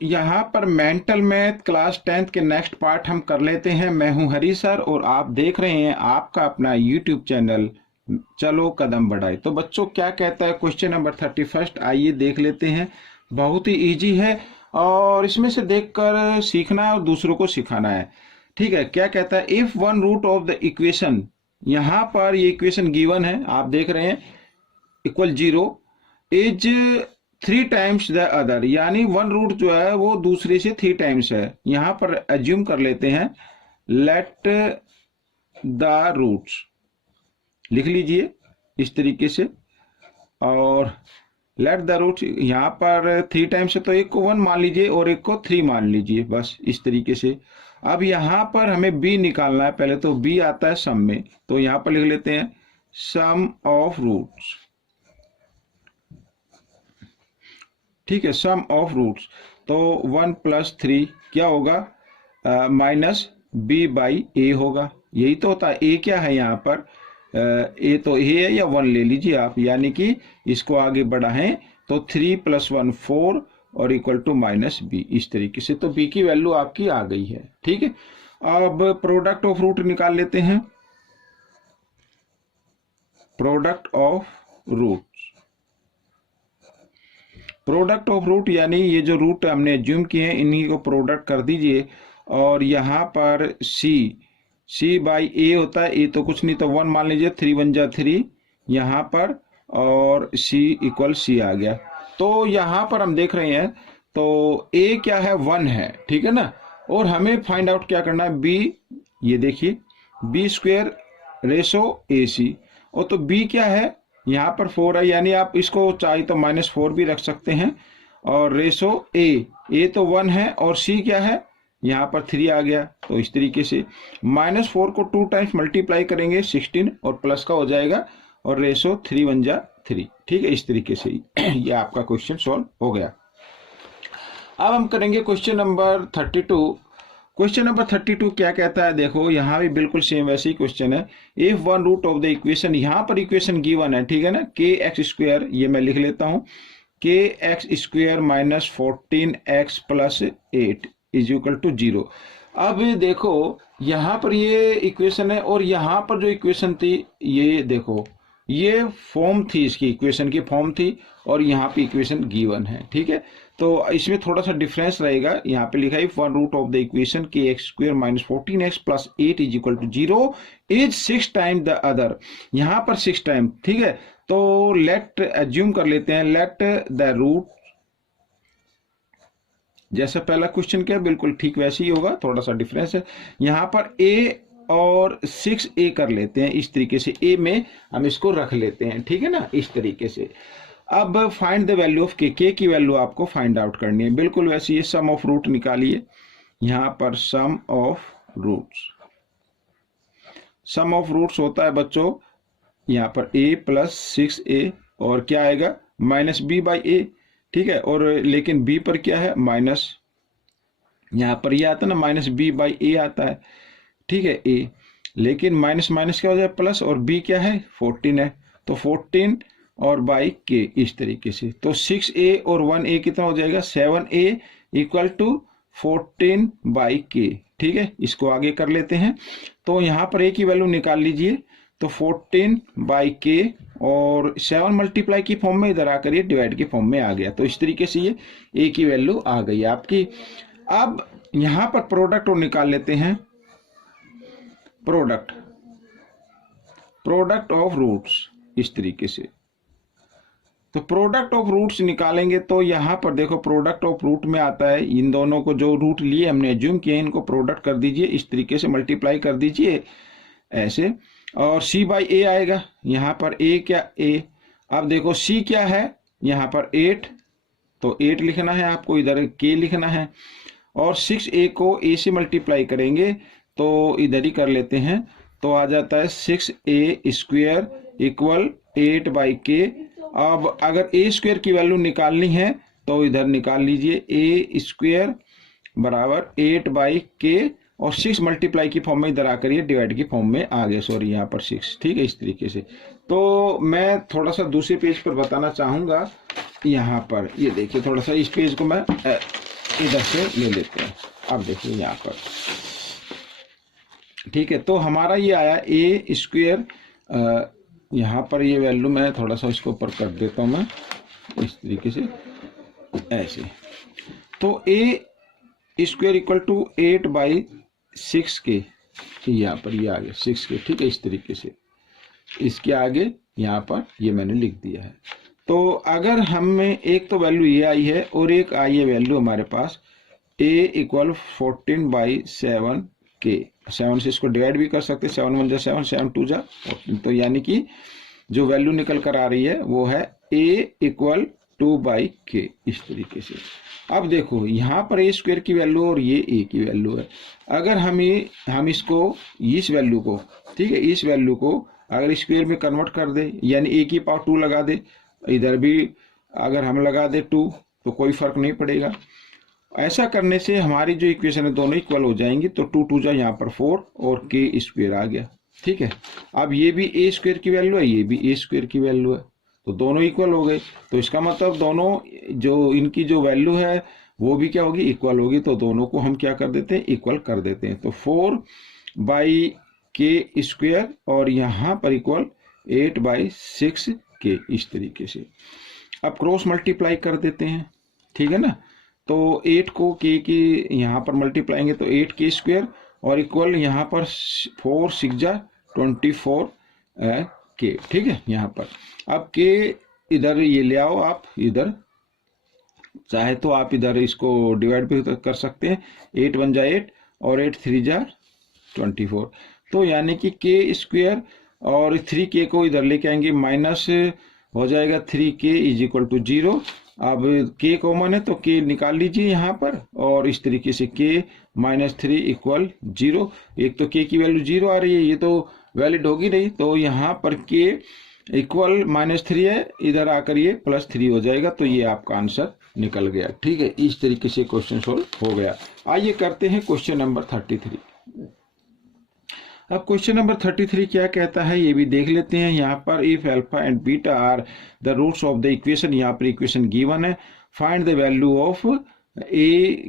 यहाँ पर mental math class 10th के नेक्स्ट पार्ट हम कर लेते हैं। मैं हूं हरी सर और आप देख रहे हैं आपका अपना यूट्यूब चैनल चलो कदम बढ़ाए। तो बच्चों क्या कहता है क्वेश्चन नंबर 31, आइए देख लेते हैं। बहुत ही इजी है और इसमें से देखकर सीखना है और दूसरों को सिखाना है। ठीक है, क्या कहता है, if one root of the equation, यहाँ पर ये इक्वेशन गिवन है, आप देख रहे हैं, equal 0 is 3 times the other, यानी वन रूट जो है वो दूसरे से 3 टाइम्स है। यहां पर एज्यूम कर लेते हैं लेट द रूट्स, लिख लीजिए इस तरीके से, और लेट द रूट्स यहाँ पर 3 टाइम्स है तो एक को 1 मान लीजिए और एक को 3 मान लीजिए, बस इस तरीके से। अब यहाँ पर हमें b निकालना है, पहले तो b आता है सम में, तो यहाँ पर लिख लेते हैं सम ऑफ रूट्स। ठीक है, सम ऑफ रूट्स, तो 1 + 3 क्या होगा, -b/a होगा। यही तो होता है। a क्या है यहाँ पर, a तो a है, या 1 ले लीजिए आप, यानी कि इसको आगे बढ़ाएं तो 3 + 1 4 और इक्वल टू -b, इस तरीके से। तो b की वैल्यू आपकी आ गई है। ठीक है, अब प्रोडक्ट ऑफ रूट निकाल लेते हैं। Product of root, product of root यानी ये जो रूट हमने एज्यूम किए हैं इन्हीं को प्रोडक्ट कर दीजिए। और यहाँ पर c/a होता है, a तो कुछ नहीं, तो 1 मान लीजिए, 3 × 1 = 3 यहाँ पर, और c = c आ गया। तो यहाँ पर हम देख रहे हैं तो a क्या है, 1 है, ठीक है ना। और हमें फाइंड आउट क्या करना है, b, ये देखिए b² रेशो ac, और तो b क्या है, यहाँ पर 4 है, यानी आप इसको चाहे तो -4 भी रख सकते हैं, और रेशो a तो 1 है और c क्या है, यहाँ पर 3 आ गया। तो इस तरीके से -4 को 2 टाइम्स मल्टीप्लाई करेंगे 16 और प्लस का हो जाएगा, और रेशो 3 × 1 = 3। ठीक है, इस तरीके से ये आपका क्वेश्चन सॉल्व हो गया। अब हम करेंगे क्वेश्चन नंबर 32। क्वेश्चन नंबर 32 क्या कहता है, देखो यहाँ भी बिल्कुल सेम वैसे ही क्वेश्चन है। If one root of the equation, यहाँ पर इक्वेशन गिवन है, ठीक है ना, kx², ये मैं लिख लेता हूँ, kx² - 14x + 8 = 0। अब देखो यहाँ पर ये इक्वेशन है और यहाँ पर जो इक्वेशन थी, ये देखो ये फॉर्म थी, इसकी इक्वेशन की फॉर्म थी, और यहाँ पे इक्वेशन गिवन है। ठीक है, तो इसमें थोड़ा सा डिफरेंस रहेगा। यहाँ पे लिखा है one root of the equation kx² - 14x + 8 = 0 is 6 time the other, यहाँ पर 6 टाइम। ठीक है, तो लेट एज्यूम कर लेते हैं, लेट द रूट, जैसा पहला क्वेश्चन क्या बिल्कुल ठीक वैसे ही होगा, थोड़ा सा डिफरेंस है। यहाँ पर a और 6a कर लेते हैं, इस तरीके से a में हम इसको रख लेते हैं। ठीक है ना, इस तरीके से। अब find the value of k की वैल्यू आपको फाइंड आउट करनी है, बिल्कुल वैसे ही। सम ऑफ रूट निकालिए, यहाँ पर sum of roots, sum of roots होता है बच्चों यहाँ पर a + 6a, और क्या आएगा, -b/a। ठीक है, और लेकिन b पर क्या है, माइनस, यहाँ पर ये आता है ना, -b/a आता है। ठीक है, a, लेकिन माइनस माइनस क्या हो जाए, प्लस, और b क्या है, 14 है, तो 14 और बाई k, इस तरीके से। तो 6a और 1a कितना हो जाएगा, 7a = 14/k। ठीक है, इसको आगे कर लेते हैं। तो यहाँ पर a की वैल्यू निकाल लीजिए, तो 14/k, और 7 मल्टीप्लाई की फॉर्म में, इधर आकर ये डिवाइड की फॉर्म में आ गया। तो इस तरीके से ये a की वैल्यू आ गई आपकी। अब यहाँ पर प्रोडक्ट और निकाल लेते हैं, प्रोडक्ट ऑफ रूट्स, इस तरीके से। तो प्रोडक्ट ऑफ रूट्स निकालेंगे तो यहाँ पर देखो प्रोडक्ट ऑफ रूट में आता है, इन दोनों को जो रूट लिए हमने एज्यूम किए इनको प्रोडक्ट कर दीजिए, इस तरीके से मल्टीप्लाई कर दीजिए ऐसे, और c/a आएगा। यहाँ पर a क्या, a, अब देखो c क्या है, यहाँ पर 8, तो 8 लिखना है आपको, इधर k लिखना है, और 6a को a से मल्टीप्लाई करेंगे तो इधर ही कर लेते हैं, तो आ जाता है 6a² = 8/k। अब अगर a² की वैल्यू निकालनी है तो इधर निकाल लीजिए, a² = 8/k, और 6 मल्टीप्लाई की फॉर्म में इधर आकर ये डिवाइड की फॉर्म में आ गए, सॉरी यहाँ पर 6। ठीक है, इस तरीके से। तो मैं थोड़ा सा दूसरे पेज पर बताना चाहूँगा, यहाँ पर ये देखिए, थोड़ा सा इस पेज को मैं इधर से ले लेते हैं। अब देखिए यहाँ पर, ठीक है, तो हमारा ये आया ए स्क्वेयर, यहाँ पर ये वैल्यू मैं थोड़ा सा इसको ऊपर कर देता हूँ मैं इस तरीके से, ऐसे। तो ए स्क्वेयर इक्वल टू 8/6 के, यहाँ पर ये आ गया 6 के, ठीक है, इस तरीके से। इसके आगे यहाँ पर ये मैंने लिख दिया है। तो अगर हमें एक तो वैल्यू ये आई है और एक आई है वैल्यू हमारे पास a इक्वल 14/7 के, 7 से इसको डिवाइड भी कर सकते हैं, 7 1 जा 7, 7 2 जा 14, तो यानी कि जो वैल्यू निकल कर आ रही है वो है a इक्वल 2/k, इस तरीके से। अब देखो यहाँ पर a स्क्वायर की वैल्यू और ये a की वैल्यू है। अगर हम इसको, इस वैल्यू को, ठीक है, इस वैल्यू को अगर स्क्वायर में कन्वर्ट कर दे, यानी a की पावर 2 लगा दे, इधर भी अगर हम लगा दे 2 तो कोई फर्क नहीं पड़ेगा। ऐसा करने से हमारी जो इक्वेशन है दोनों इक्वल हो जाएंगी। तो 2 2 जा यहाँ पर 4 और k स्क्वायर आ गया, ठीक है। अब ये भी a स्क्वायर की वैल्यू है, ये भी a स्क्वायर की वैल्यू है, तो दोनों इक्वल हो गए। तो इसका मतलब दोनों जो इनकी जो वैल्यू है वो भी क्या होगी, इक्वल होगी। तो दोनों को हम क्या कर देते हैं, इक्वल कर देते हैं। तो 4/k स्क्वायर और यहाँ पर इक्वल 8/6k, इस तरीके से। अब क्रॉस मल्टीप्लाई कर देते हैं, ठीक है ना। तो 8 को k की यहाँ पर मल्टीप्लाएंगे तो 8k स्क्वायर और इक्वल यहाँ पर 4 6 जा 24 k, ठीक है। यहाँ पर अब k इधर ये ले आओ आप, इधर चाहे तो आप इधर इसको डिवाइड भी कर सकते हैं, 8 1 जा 8 और 8 3 जा 24। तो यानी कि k स्क्वायर और 3k को इधर लेके आएंगे, माइनस हो जाएगा 3k इज इक्वल टू 0। अब k कॉमन है तो k निकाल लीजिए यहाँ पर, और इस तरीके से k -3 इक्वल 0। एक तो k की वैल्यू 0 आ रही है, ये तो वैलिड होगी नहीं, तो यहाँ पर k इक्वल -3 है, इधर आकर ये +3 हो जाएगा। तो ये आपका आंसर निकल गया, ठीक है। इस तरीके से क्वेश्चन सोल्व हो गया। आइए करते हैं क्वेश्चन नंबर 33। अब क्वेश्चन नंबर 33 क्या कहता है ये भी देख लेते हैं। यहाँ पर if alpha and beta are the roots of the equation, यहाँ पर इक्वेशन गिवन है, find the value of a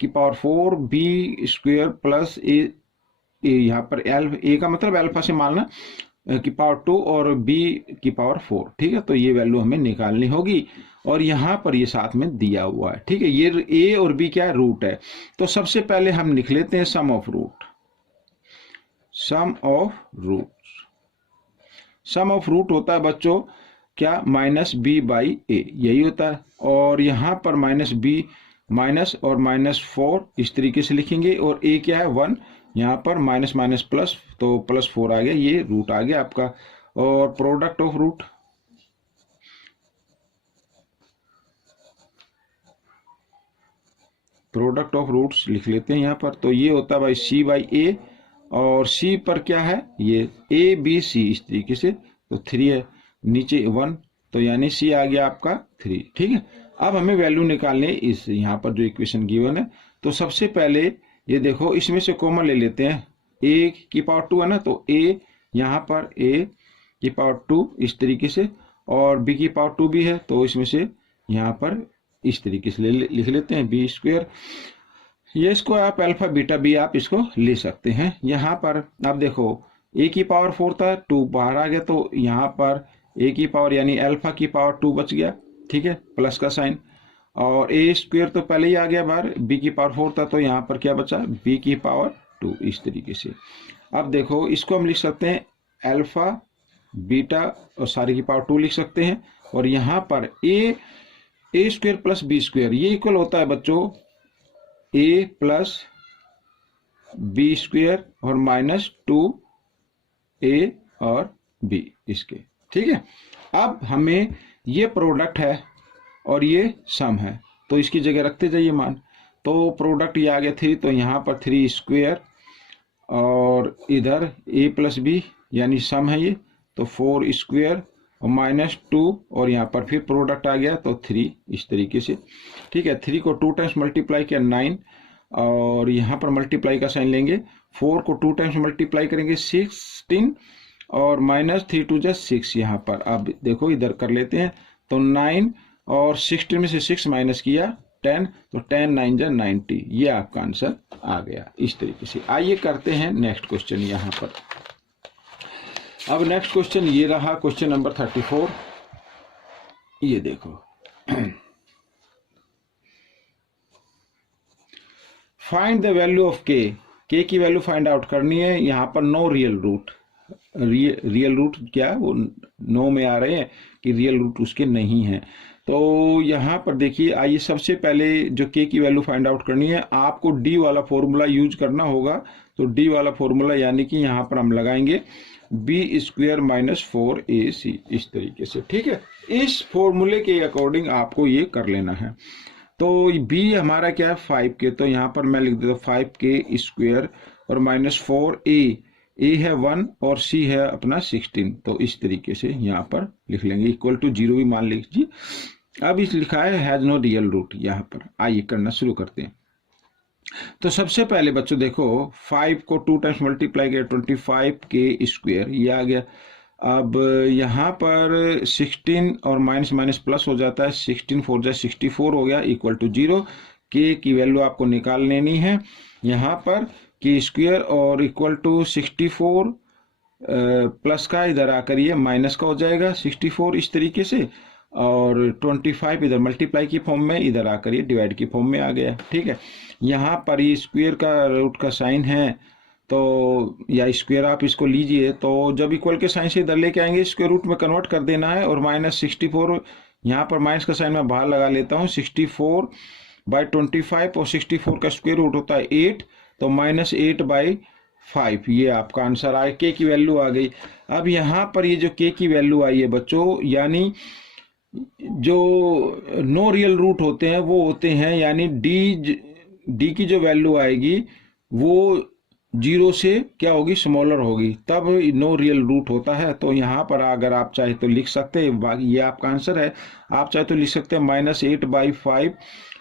की power 4 b square plus a, यहाँ पर a का मतलब अल्फा से मानना की पावर 2 और b की पावर 4, ठीक है। तो ये वैल्यू हमें निकालनी होगी और यहाँ पर ये साथ में दिया हुआ है, ठीक है। ये a और b क्या है, रूट है। तो सबसे पहले हम लिख लेते हैं sum of root. Sum of root, sum of root होता है बच्चों क्या, -b/a, यही होता है। और यहाँ पर -b माइनस और -4 इस तरीके से लिखेंगे, और a क्या है 1, यहाँ पर माइनस माइनस प्लस, तो +4 आ गया, ये रूट आ गया आपका। और product of root, product of roots लिख लेते हैं यहाँ पर। तो ये होता है भाई c/a, और c पर क्या है, ये a b c, इस तरीके से। तो 3 है, नीचे 1, तो यानी c आ गया आपका 3, ठीक है। अब हमें वैल्यू निकालने इस यहाँ पर जो इक्वेशन गिवन है। तो सबसे पहले ये देखो, इसमें से कॉमन ले लेते हैं, a की पावर 2 है ना, तो a यहाँ पर a की पावर 2 इस तरीके से, और b की पावर 2 भी है, तो इसमें से यहाँ पर इस तरीके से लिख लेते हैं b स्क्वायर। ये इसको आप अल्फा बीटा भी आप इसको ले सकते हैं। यहाँ पर आप देखो a की पावर 4 था, 2 बाहर आ गया, तो यहाँ पर a की पावर यानी अल्फा की पावर 2 बच गया, ठीक है, प्लस का साइन। और a स्क्वायर तो पहले ही आ गया बाहर, b की पावर 4 था, तो यहाँ पर क्या बचा, b की पावर 2, इस तरीके से। अब देखो इसको हम लिख सकते हैं अल्फा बीटा और सारी की पावर 2 लिख सकते हैं। और यहाँ पर a square plus b square, ये इक्वल होता है बच्चों a प्लस b स्क्वायर और -2a और b इसके, ठीक है। अब हमें ये प्रोडक्ट है और ये सम है, तो इसकी जगह रखते जाइए मान। तो प्रोडक्ट ये आ गया 3, तो यहाँ पर 3 स्क्वायर और इधर a प्लस b यानी सम है ये, तो 4 स्क्वायर और -2 और यहाँ पर फिर प्रोडक्ट आ गया, तो 3 इस तरीके से, ठीक है। 3 को 2 टाइम्स मल्टीप्लाई किया 9, और यहाँ पर मल्टीप्लाई का साइन लेंगे, 4 को 2 टाइम्स मल्टीप्लाई करेंगे 16, और -3 2 जा 6 यहाँ पर। अब देखो इधर कर लेते हैं, तो 9 और 16 में से 6 माइनस किया 10, तो 10 9 जा 90, ये आपका आंसर आ गया इस तरीके से। आइए करते हैं नेक्स्ट क्वेश्चन यहाँ पर। अब नेक्स्ट क्वेश्चन ये रहा, क्वेश्चन नंबर 34। ये देखो, फाइंड द वैल्यू ऑफ के की वैल्यू फाइंड आउट करनी है। यहाँ पर no real root, real root क्या वो नो में आ रहे हैं कि रियल रूट उसके नहीं है। तो यहाँ पर देखिए, आइए सबसे पहले जो के की वैल्यू फाइंड आउट करनी है, आपको डी वाला फॉर्मूला यूज करना होगा। तो डी वाला फॉर्मूला यानी कि यहाँ पर हम लगाएंगे बी स्क्वायर माइनस 4ac इस तरीके से, ठीक है। इस फॉर्मूले के अकॉर्डिंग आपको ये कर लेना है। तो b हमारा क्या है 5k, तो यहाँ पर मैं लिख देता हूँ 5k स्क्वायर और माइनस 4a है 1 और c है अपना 16। तो इस तरीके से यहाँ पर लिख लेंगे, इक्वल टू 0 भी मान लीजिए। अब इस लिखा है हैज नो रियल रूट। यहाँ पर आइए करना शुरू करते हैं। तो सबसे पहले बच्चों देखो, 5 को 2 टाइम्स मल्टीप्लाई किया 25k स्क्वायर, ये आ गया। अब यहाँ पर 16 और माइनस माइनस प्लस हो जाता है, 16 4 जा 64 हो गया, इक्वल टू 0। के की वैल्यू आपको निकाल लेनी है यहाँ पर, के स्क्वायर और इक्वल टू 64 प्लस का इधर आकर ये माइनस का हो जाएगा 64 इस तरीके से, और 25 इधर मल्टीप्लाई की फॉर्म में, इधर आकर ये डिवाइड की फॉर्म में आ गया, ठीक है। यहाँ पर ये स्क्वायर का रूट का साइन है, तो या स्क्वायर आप इसको लीजिए, तो जब इक्वल के साइन से इधर लेके आएंगे स्क्वायर रूट में कन्वर्ट कर देना है, और माइनस 64 यहाँ पर माइनस का साइन मैं बाहर लगा लेता हूँ, 64/25 और 64 का स्क्वायर रूट होता है 8, तो माइनस 8/5, ये आपका आंसर आया। के की वैल्यू आ गई। अब यहाँ पर ये जो के की वैल्यू आई है बच्चों, यानी जो नो रियल रूट होते हैं वो होते हैं, यानी डी की जो वैल्यू आएगी वो 0 से क्या होगी, स्मॉलर होगी, तब नो रियल रूट होता है। तो यहाँ पर अगर आप चाहे तो लिख सकते हैं, ये आपका आंसर है। आप चाहे तो लिख सकते हैं -8/5,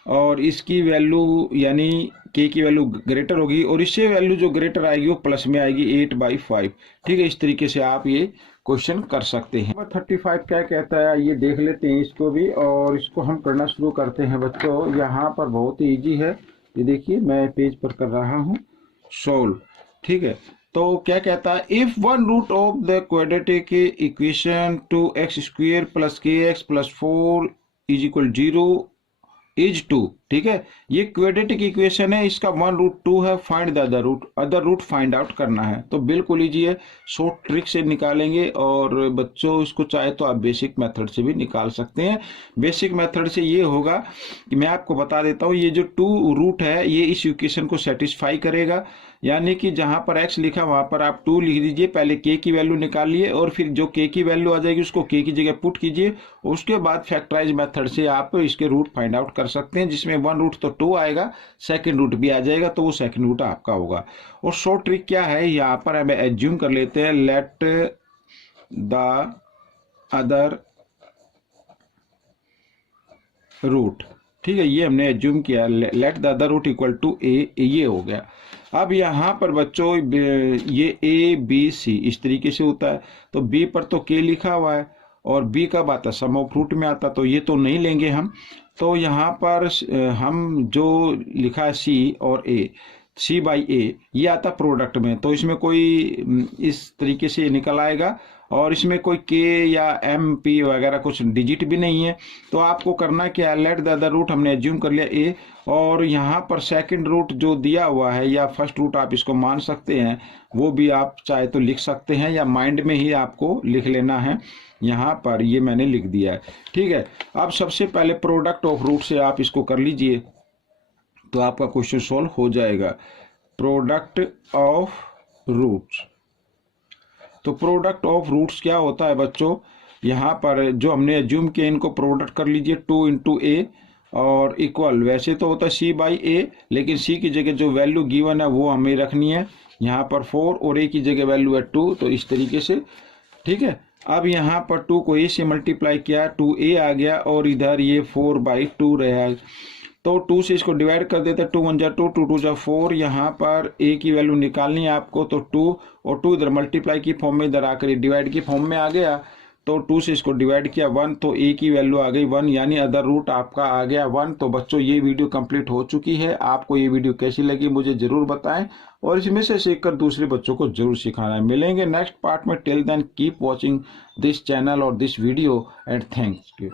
और इसकी वैल्यू यानी के की वैल्यू ग्रेटर होगी, और इससे वैल्यू जो ग्रेटर आएगी वो प्लस में आएगी 8/5, ठीक है। इस तरीके से आप ये क्वेश्चन कर सकते हैं। नंबर 35 क्या कहता है, ये देख लेते हैं इसको भी, और इसको हम करना शुरू करते हैं बच्चों। यहाँ पर बहुत ही ईजी है, ये देखिए मैं पेज पर कर रहा हूँ सोल्व, ठीक है। तो क्या कहता है, if one root of the quadratic equation 2x² + kx + 4 = 0 is 2, ठीक है। ये क्वाड्रेटिक इक्वेशन है, इसका 1 रूट 2 है, find the other root find out करना है। तो बिल्कुल ईजी है, शॉर्ट ट्रिक से निकालेंगे, और बच्चों इसको चाहे तो आप बेसिक मेथड से भी निकाल सकते हैं। बेसिक मेथड से ये होगा कि मैं आपको बता देता हूँ, ये जो 2 रूट है ये इस इक्वेशन को सेटिस्फाई करेगा, यानी कि जहां पर x लिखा वहां पर आप 2 लिख दीजिए, पहले k की वैल्यू निकालिए, और फिर जो k की वैल्यू आ जाएगी उसको k की जगह पुट कीजिए, उसके बाद फैक्टराइज मेथड से आप इसके रूट फाइंड आउट कर सकते हैं, जिसमें 1 रूट तो 2 आएगा, सेकंड रूट भी आ जाएगा, तो वो सेकंड रूट आपका होगा। और शॉर्ट ट्रिक क्या है, यहाँ पर हमें एज्यूम कर लेते हैं, लेट द अदर रूट, ठीक है, ये हमने एज्यूम किया, let the other root equal to a, ये हो गया। अब यहाँ पर बच्चों ये a b c इस तरीके से होता है, तो b पर तो k लिखा हुआ है, और b कब आता, सम ऑफ रूट में आता, तो ये तो नहीं लेंगे हम। तो यहाँ पर हम जो लिखा है c और a, c/a ये आता प्रोडक्ट में, तो इसमें कोई इस तरीके से निकल आएगा, और इसमें कोई k या m p वगैरह कुछ डिजिट भी नहीं है। तो आपको करना क्या है, लेट द अदर रूट हमने एज्यूम कर लिया a, और यहाँ पर सेकंड रूट जो दिया हुआ है या फर्स्ट रूट आप इसको मान सकते हैं, वो भी आप चाहे तो लिख सकते हैं, या माइंड में ही आपको लिख लेना है। यहाँ पर ये मैंने लिख दिया है, ठीक है। अब सबसे पहले प्रोडक्ट ऑफ रूट से आप इसको कर लीजिए, तो आपका क्वेश्चन सोल्व हो जाएगा। प्रोडक्ट ऑफ रूट्स, तो प्रोडक्ट ऑफ रूट्स क्या होता है बच्चों, यहाँ पर जो हमने एज्यूम किया इनको प्रोडक्ट कर लीजिए, 2 × a और इक्वल, वैसे तो होता है c/a, लेकिन c की जगह जो वैल्यू गिवन है वो हमें रखनी है, यहाँ पर 4 और a की जगह वैल्यू है 2, तो इस तरीके से, ठीक है। अब यहाँ पर 2 को a से मल्टीप्लाई किया, 2a आ गया, और इधर ये 4/2 रहा, तो 2 से इसको डिवाइड कर देते हैं, 2 × 1 = 2, 2 × 2 = 4। यहाँ पर a की वैल्यू निकालनी है आपको, तो 2 और 2 इधर मल्टीप्लाई की फॉर्म में, इधर आकर डिवाइड की फॉर्म में आ गया, तो 2 से इसको डिवाइड किया 1, तो ए की वैल्यू आ गई 1, यानी अदर रूट आपका आ गया 1। तो बच्चों ये वीडियो कंप्लीट हो चुकी है। आपको ये वीडियो कैसी लगी मुझे जरूर बताएं और इसमें से सीखकर दूसरे बच्चों को जरूर सिखाना है। मिलेंगे नेक्स्ट पार्ट में। Till then keep watching this channel और this video and thanks you.